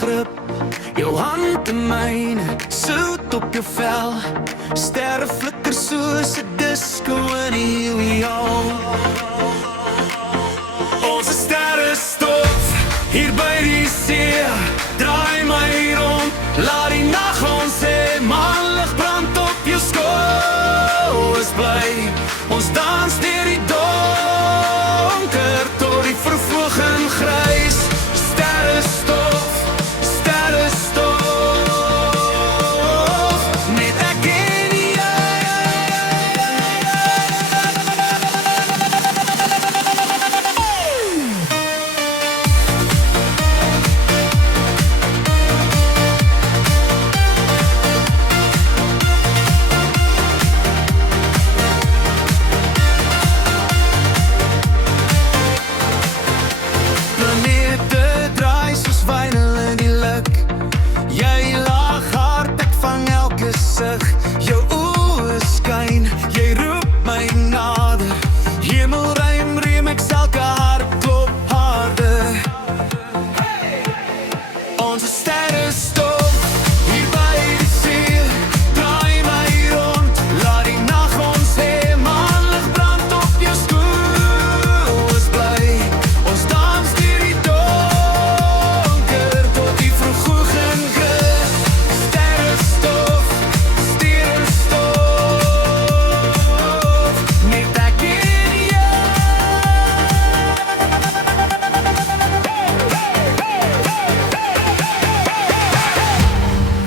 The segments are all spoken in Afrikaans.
begrip. Jou hand in myne, soet op jou vel. Sterre flikker soos 'n disco in die al. Ons sterrestof hier by die see, draai my rond, laat die nag ons hê, maanlig brand op jou skool is bly. Ons dans deur die donker tot die vroeg en grys. Sterrestof, sterrestof, net ek en jy. Jou oë skyn, jy roep my nader. Hemelruim remix, elke hart klop harder. Ons sterrestof hier by die see, draai my rond, laat die nag ons hê, maanlig brand op jou skool is bly. Ons dans deur die donker tot die vroeg en grys. Sterrestof,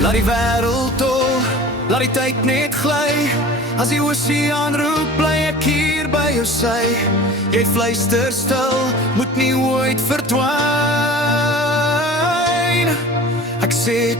laat die wêreld tol, laat die tyd net gly. As die oseaan roep, bly ek hier by jou sy. Jy fluister stil, moet nie ooit verdwyn. Ek sê